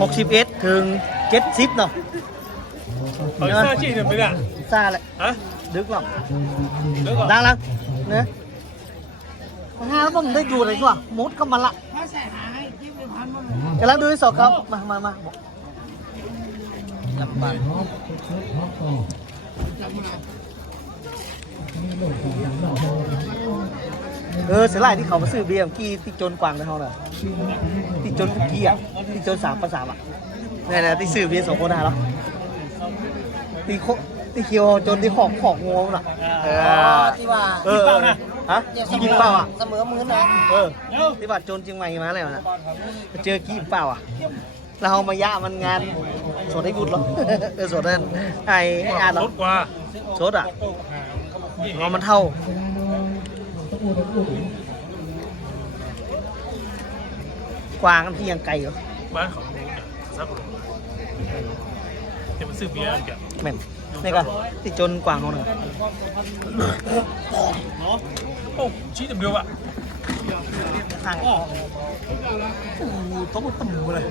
หกสิบเอ็ดถึงเจ็ดสิบเนาะเอาเสื้อจีนไปเนี่ยซาเลยฮะดึกหรอกเดี๋ยวก่อนดังแล้วเนะมาหาแล้วผมได้ดูเลยดีกว่ามุดเข้ามาละกำลังดูที่สองครับมามามาลำบาก เออเสียหลายที่เขามาซื้อเบียร์เมื่อกี้ที่โจนกวางในห้องน่ะที่โจนคุกกี้อะที่โจนสามภาษามอะนี่นะที่ซื้อเบียร์สองคนนะเหรอที่โคที่เคียวโจนที่ขอกขอกงวงน่ะเออที่ว่าเออเออฮะยิงเปล่าอะเสมอมือนะเออที่บัตรโจรจริงไหมมาแล้วนะไปเจอกี้เปล่าอะเราเอามาย่ามันงานสดให้บุญหรอเออสดนั่นไอ้ไอ้อาร์ตหรลอดกว่าสดอะงอมันเท่า กวางกันที่ยังไกลเหรอบ้านของนู้นเนี่ยสักคนเดี๋ยวมันซื้อเบียร์กันแม่นนี่ก็ที่จนกวางเขาหนึ่งโอ้ชี้เดียวอะทางอ้อโอ้โหต้องตุ่มเลย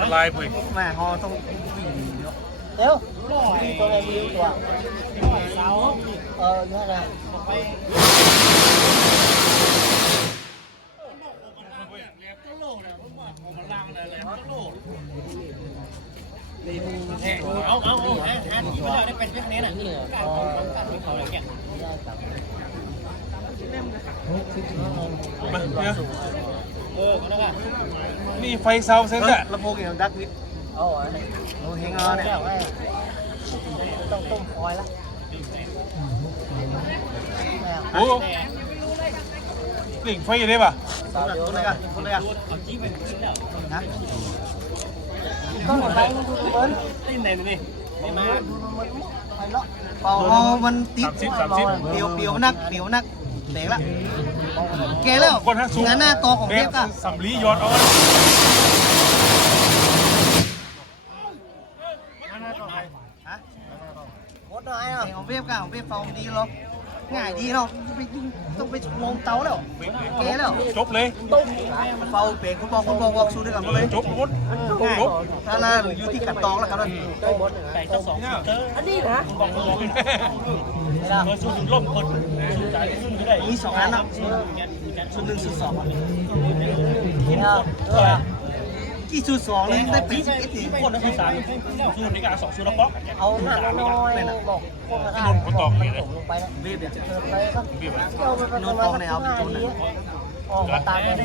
ละลายไปแม่เขาต้องวิ่งเนาะเดี๋ยวตัวไหนมีตัวเออนี่นะ เอาเอาเอาอันที่ว่าได้เป็นเรื่องนี้น่ะนี่เขาเขาอะไรแก่มาเนี่ยเออแล้วก็นี่ไฟเซาเซ็นเออะลำโพงอย่างดักวิทเอาอะโอ้เฮงเอาเนี่ยต้องต้มคอยละโอ้กลิ่งไฟอยู่ได้ป่ะคนละคนเลยกันคนเลยกันนะ ต้องไปดูดูเบิ้ลนี่ไหนนี่ไม่มา ไปเลาะเป่าฮอมันติดสามสิบสามสิบ เปียวเปียวนักเปียวนักเด็กละแกแล้วคนทั้งสูงงานหน้าตอของเทพก็สำลียอดเอาฮะโคตรน้อยอะของเทพก็ของเทพเป่าดีหรอ ง่ายดีเนาะไปยิงต้องไปมองเตาแล้วแกแล้วจบเลยเป่าเปรกคุณบอกคุณบอกบอกสู้ด้วยกันหมดเลยจบหมดง่ายจบถ้าล่าอยู่ที่กัดตองแล้วครับนั่นอันนี้นะสู้ล่มคนมีสองอันเนาะชุดหนึ่งชุดสอง อะเออกี่ชุดสองเลยได้เป็นสิบเอ็ดทีคนละสามสู้ในการสองสู้ละป๊อกเอาหนักน้อยบอกคนละลงไปแล้วเรียบเนี่ยเดินไปครับเจ้าไปประมาณสักห้าทีออกมาตามกัน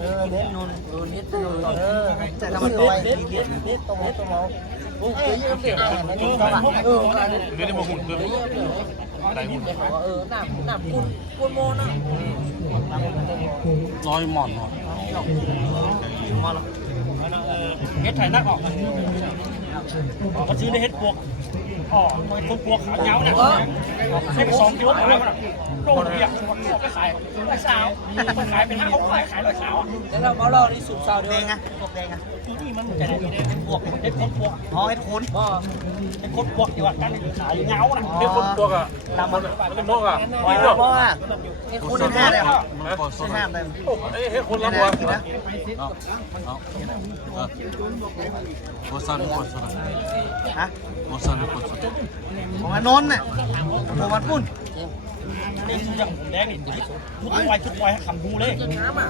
เออเน้นนุ่นดูนิดดูเออแต่ถ้ามันต่อยเน้นนิดนิดตรงนี้ตรงเราโอ้ยยังเปลี่ยนไม่ดีก็แบบเออมาเนี่ยไม่ได้มาหุ่นเลยเยอะเลยได้หุ่นเออหน้าหน้าคุณคุณโมนะร้อยหมอนหรอมาแล้วเฮ็ด ไถนักออ กเขาซื้อได้เฮ็ดปวกอ๋อคนปวกขาเงาเนี่ยเฮ็ดสองกิโลกรัมโลกเดียวเขาไปขายร้อยสาวขายเป็นห้าเขาขายขายร้อยสาวอะแล้วเราเอาเราที่สูบซาวแดด้วยงไงพวกแดงไงนี่มันจะได้เฮ็ดปวกเฮ็ดคนปวกอ๋อไอ้โคนก็เฮ็ดคนปวกดีกว่ากันขายเงาน่ะเฮ็ดคนปวกอะตามมันเป็นนกอะเพกินหรอราะว่าไอ้โคนห้าเลยห้าเลยเฮ็ดคนละนะปวกกินนะ Bosan bosan ฮะ bosan bosan ของอนนท์น่ะของมันปุ่นนี่ชุดอย่างแดงนี่ชุดไวชุดไวให้คำบูเลยน้ำอะ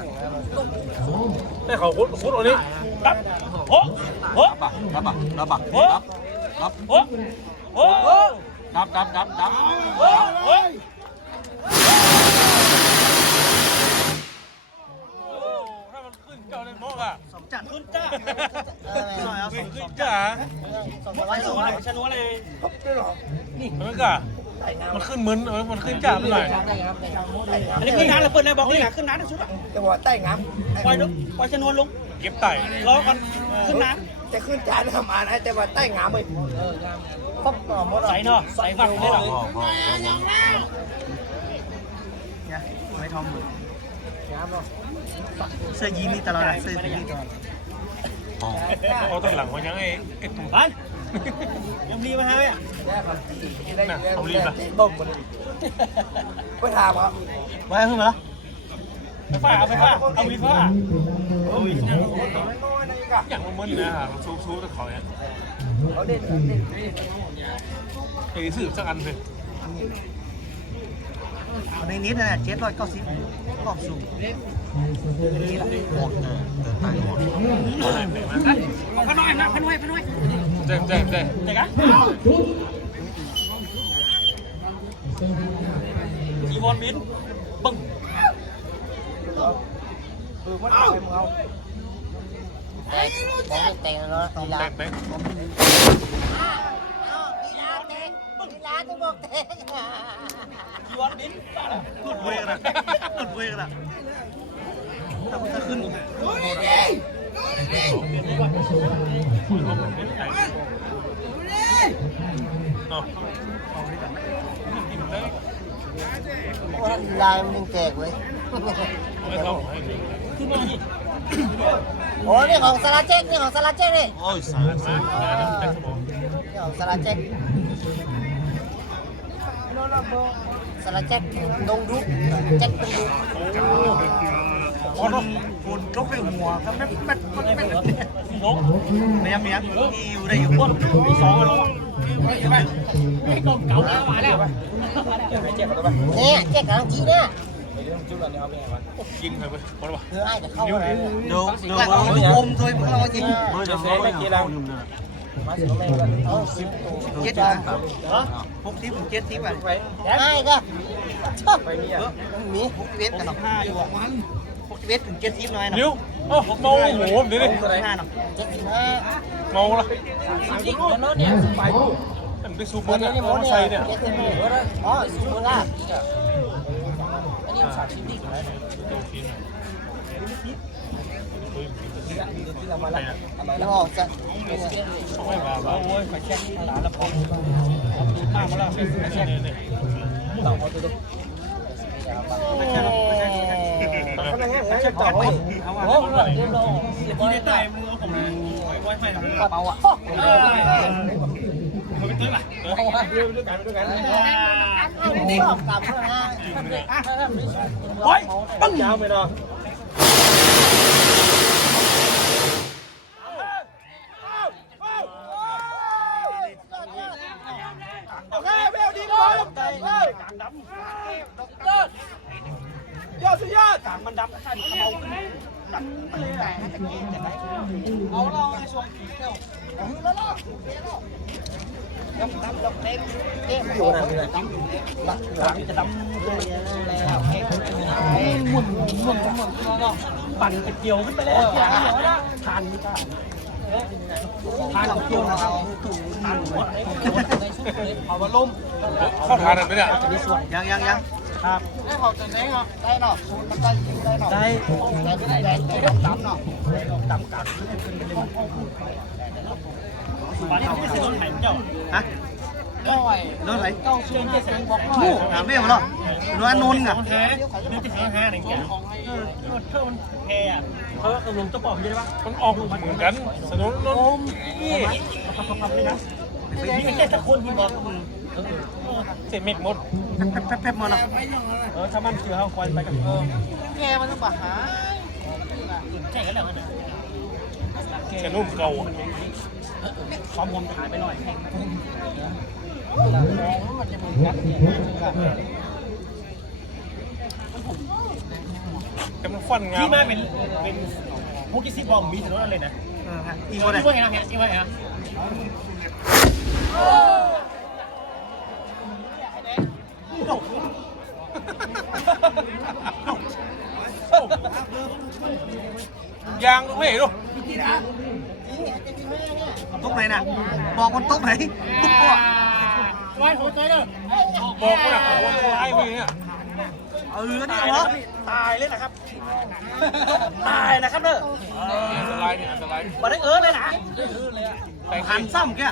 ให้เขาคุดคุดอันนี้ครับโอ้โอ้ apa apa apa โอ้ dap โอ้โอ้ dap dap dap dap โอ้โอ้ ชนัวเลยนี่มันก็มันขึ้นมึนเออมันขึ้นจ้าไปหน่อยอันนี้ขึ้นน้ำแล้วเปิดเลยบอกนี่นะขึ้นน้ำนะชุดอะจะว่าใต้น้ำปล่อยลงปล่อยชนวนลงเก็บไต่รอกันขึ้นน้ำจะขึ้นจานทำอานะแต่ว่าใต้น้ำเลยเออป๊บหน่อมดใส่เนาะใส่วักได้หรอเนี่ยไม่ทอมเนาะเสื้อยีนนี่ตลอดเสื้อยีนนี่ตลอด เอาตั้งหลังมันยังไอ้ไอ้ตู่บ้านยังรีมาฮะเนี่ยได้ครับได้น่ะเอารีบนะบ่มมันไปถามครับไว้ขึ้นมาแล้วไฟฟ้าเอาไฟฟ้าเอาไฟฟ้าโอ้ยอย่างมันมึนนะฮะซูซูตะเขาเนี่ยเขาเด่นเด่นเด่นไอ้สื่อสักอันเลย ในนี้นะเจ็ดร้อยเก้าสิบรอบสูงนี่แหละหมดเลยตายหมดพน้อยนะพน้อยพน้อยเจ๊เจ๊เจ๊เจ๊กันอีวอนบินบึ้งแต่บอกแต่งแล้วกีฬาแตกแตกกีฬาเตะ กีฬาจะบอกเตะอีวอนบินหลุดเวกันนะหลุดเวกันนะถ้ามันจะขึ้นกีฬามันยังแจกเว้ยไม่เข้าขึ้นมาอีกโอ้นี่ของสลาเจ๊กนี่ของสลาเจ๊กนี่โอ้ยสายสายแตกสมองนี่ของสลาเจ๊กสลาเจ๊กดงดุกเจ๊กดงดุกคนคนลบไปหัวครับแม่แม่แม่แม่ลงเมียเมียที่อยู่ได้อยู่บนสองกันแล้วไม่กองเก่าแล้วมาแล้วเนี่ยเจ๊กกำลังจีเนี่ยยิงใครไปคนวะเพื่อให้จะ เข้าอะไรเดี๋ยวเดี๋ยวแต่เบอเอาร์ลูกเนี่ยอมตัวเราจริงเบอร์เดี๋ยวเขาไปหาคนนึงนะ เอาสิบเจ็ดนะหกสิบถึงเจ็ดสิบอะให้ก็ชอบไปมีมีหกสิบเอ็ดกันหรอกห้าอยู่วันหกสิบเอ็ดถึงเจ็ดสิบหน่อยนะนิ้วโอ้เมาโหมดิดิห้าเนาะเจ็ดสิบห้าเมาละสิบคนเนี่ยไปมันไปซูเปคอนร์นี้เนี่ยมันมอเนี่ยไซค์เนี่ยเจ็ดสิบห้าอ๋อสุโขทัยอันนี้สามสิบนี่แล้วออกจะว่าบ้าโอ้ยไปแช็คหลามากมาแล้วแช็คเนี่โอ้โหเรียบร้อยที่ได้ ตายมึงเอาผมไว้ไฟหลัง กระเป๋าอะ เขาไปตื้อป่ะเอาไปด้วยกันไปด้วยกัน ชอบกลับมาฮะ โอ้ยปังยาวไปเนาะ โอเคเบลดีบอลกลางดำยอดสุดยอดกลาง มันดำใช่มันเอาดันไปเลยอะเอาเราในช่วงเที่ยวดำดำดำเต็มเต็มอยู่นั่นเลยหลังจะดำหมุนหมุนหมุนหมุนก็ปั่นไปเกี่ยวขึ้นไปเลยเกี่ยวหัวนะทานนี่ก็ทานเกี่ยวเอาทานหัวเอามาล้มเข้าทานอะไรเนี่ยยังยังยัง ได้ของจะไหนอะได้เนาะมันได้ได้เนาะได้ได้ได้ได้ดำเนาะดำกัดบ้านเราไม่ใช่รถไถเจ้าฮะก็ไหวรถไหนเก้าเชียงเจ็ดแสนบอกหน่อโอ้ยถามแม่มาหรอรถนนท์อะแพ้นี่จะแพ้แพ้ไหนแกเออเธอมันแพ้อะเขากำลังจะบอกใช่ไหมมันออกเหมือนกันสนุนนมนี่ไม่นะไม่ใช่สักคนที่บอกมึง เสียเม็ดหมดแป๊บแป๊บแป๊บมาหรอเออถ้ามันเชื่อเขาควรไปกับเออแกมันต้องปะหาแข่งกันแล้วเนี่ยแค่นุ่มเก่าความผมหายไปหน่อยมันจะมีกันเนี่ยแต่มันฟันงามที่มาเป็นเป็นพวกที่ซีบอมมีถนนอะไรนะเออฮะอีอีโมว่าเนี่ยไงนะอีว่าไงนะ ยางไม่เห็นหรอตุ๊กไหนน่ะ บอกคนตุ๊กไหนตุ๊กก่อนไว้หัวใจเด้อบอกว่าหัวใจไปเนี่ยเออนี่เหรอตายเลยนะครับ ตายนะครับเด้ออันตรายเนี่ยอันตรายมาได้เออเลยนะแต่หัหันนซ้ำแก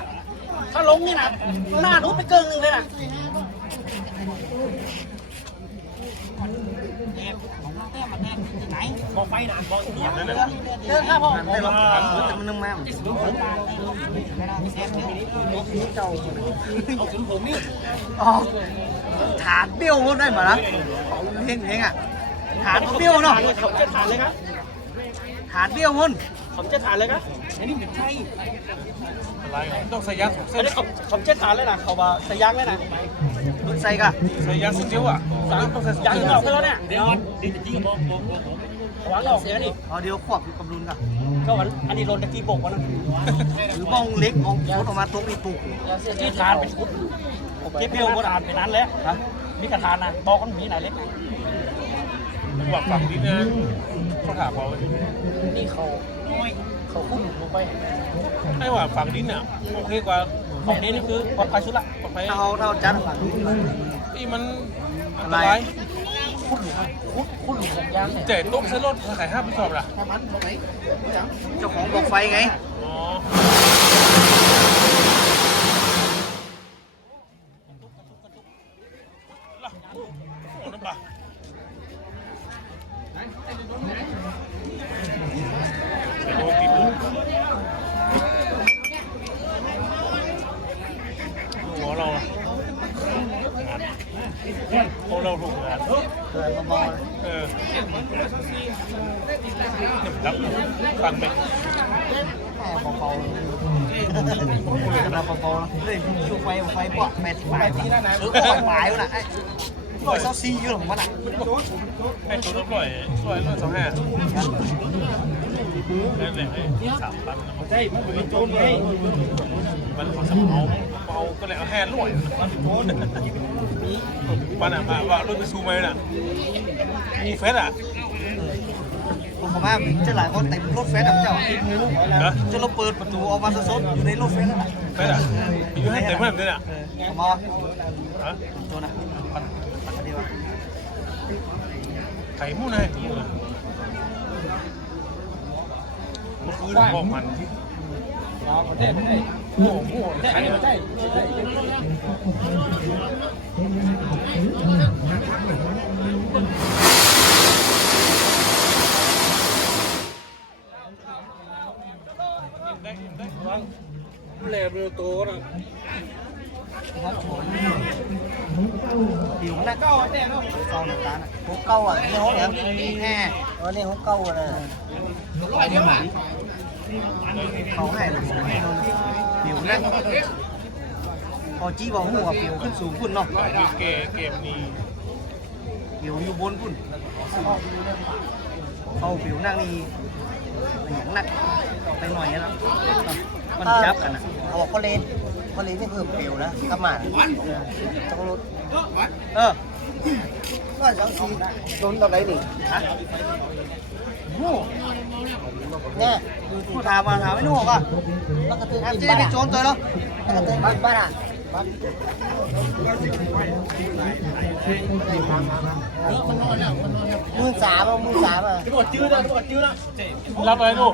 ถ้าลงนี่นะหน้ารู้ไปเกินหนึ่งเลยนะ บอกไฟนะบอกเดียวเดินข้าพ่อหันได้หรอหันเหมือนแต่มันนึงมาเอาถึงผมนี่อ๋อฐานเบี้ยวได้มาละเพลงเพลงอะฐานเบี้ยวเนาะเขาจะทานเลยครับฐานเบี้ยวมุนผมเช็ดฐานเลยนะอันนี้เป็นไทยอะไรต้องใส่ยักษ์อันนี้ผมผมเช็ดฐานเลยนะเขาว่าใส่ยางเลยนะใส่กะใส่ยักษ์สิ่งเดียวอะสามต้องใส่ยางออกไปแล้วเนี่ยเดี๋ยวดิจริงบอกบอกบอก วางออกเสียนี่เอาเดี๋ยวควบอยู่กับรุนกะก็วันอันนี้โดนตะกี้บกวันนั้นหรือบ้องเล็กมองพุดออกมาตรงนี้ปลูกที่ทานเป็นชุดเก็บเบี้ยวโบราณเป็นนั้นแล้วฮะมีกระทานนะบอกกันมีไหนเล็กบอกฝั่งนี้นะเขาถามว่านี่เขาเขาคุ้นลงไปให้ว่าฝั่งนี้เนี่ยโอเคกว่าของนี้นี่คือปลอดภัยสุดละปลอดภัยเท่าเท่าจันฝั่งที่มันอันตราย คุ้นหลุมคุ้นคุ้นหลุมของยางเนี่ยเจ๊ต้มเส้นรถขายห้าพิศอบล่ะเจ้าของบอกไฟไง อ๋อ ล่ะโอ้น้ำปลาไปโดนติดลูกหัวเราอะโอ้เราถูกงาน เออมอง เออรับฟังไหม เบาๆเบา ๆเลยอยู่ไฟไฟปอดแปดสิบแปดปีนั่นนะซื้อปอดปลายวะน่ะไอ้ร้อยเซาซีอยู่หรอผมว่าน่ะให้ตัวละร้อยร้อยร้อยสองห้านั่นแหละสามพันใช่มันเป็นโจรไงมันสมเอาเอาก็เลยเอาแห่ร้อยมันเป็นโจนมันอะมาว่ารถไปซูมไหมน่ะมีเฟสอะ ผมบอกว่าเจ้าหลายคนเต็มรถเฟสแบบเจ้านะจนเราเปิดประตูออกมาสดๆอยู่ในรถเฟสนั่นแหละเฟสอะอยู่ให้เต็มเพิ่มเลยน่ะเออเอามาวะฮะตัวน่ะปันปันอันนี้วะไข่มู่นายกูเลยเมื่อคืนบอกมันประเทศไทยโอ้โหไข่ใช่ใช่ ได้ได้ แหลมเรือโตนะผิวมันน่ะเก้าแน่เนาะซองน้ำตาลน่ะหกเก้าอะนี่หกแหเนี่ยมแห่วันนี้หกเก้าอะนะเขาให้เลยผิวนั่นพอจี้บอกหัวผิวขึ้นสูงขึ้นเนาะเกมเกมนี้ผิวอยู่บนขึ้นเขาผิวนั่งนี่อย่างหนักไปหน่อยนะมันจับกันนะ เขาบอกคนเลนคนเลนนี่คือเปลวนะกระหม่านต้องรถเออก็สองสี่โดนตอนไหนนี่ฮะเนี่ยผู้ถามมาถามไม่รู้ก็แล้วก็ตื่นจะได้ไปอะโจรตัวเนาะแล้วก็ตื่นกินบ้านอะมือสามอะมือสามอะตำรวจจื้อนะตำรวจจื้อนะรับอะไรลูก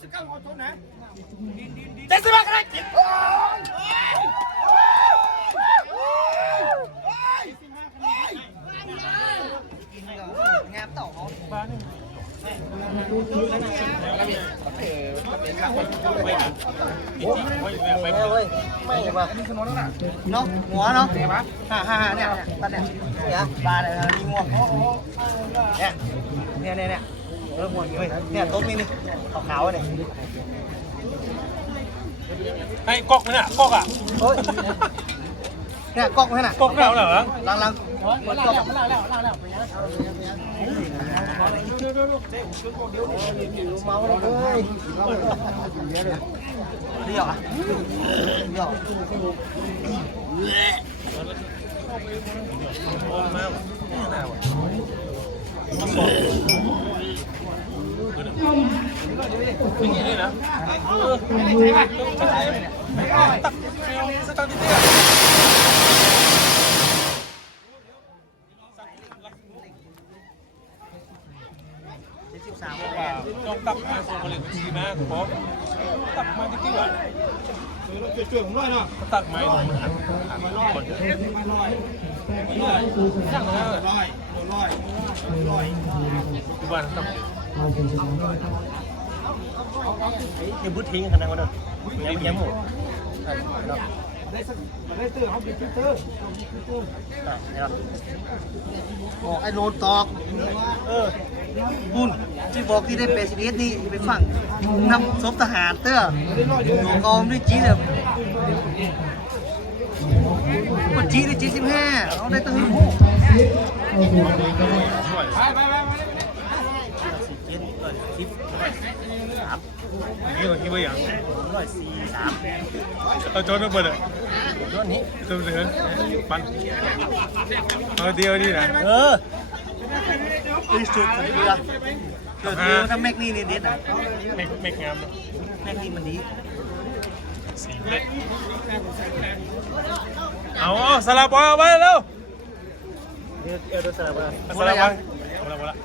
เจ็ดสิบห้าคะแนนกินงามต่อ เขาไม่ไปไม่เว้ยไม่ว่ะเนาะหัวเนาะฮ่าฮ่าฮ่าเนี่ยตัดเนี่ยเนี่ยปลาเนี่ยมี นี่นี่นะเออตักสตางค์ที่เตี้ยเจ็ดสิบสามว่าต้องตัก มาส่าเบัญชีมาขอตักมาที่ที่ว่าช่วยผมหน่อยเนาะตักมาหน่อยคนสั่งเลยร้อยร้อยร้อยบ้านตักอย่าบุทิ้งขนาดนั้นยังยังหมดบอกไอ้โนนตอก เออบุญที่บอกที่ได้เปรสิเดสนี่ไปฟังนำศพทหารเต้อหลวกอมด้วยจีแบบก็จีได้จีสิบห้าเอาได้ตั้งหู นี่ว่านี่ว่าอย่างร้อยสี่สามเอาโจนมาเปิดอะยอดนี้โจนเสือปันเอาเดียวนี่นะเออที่สุดของเรือเกิดเรือถ้าแม็กนี่นี่เด็ดอะไม่ไม่งามแม็กนี่มันดีสีเล็กเอาสลับเอาไปแล้วเออเออตัวสลับสลับไปหมดแล้วหมดแล้ว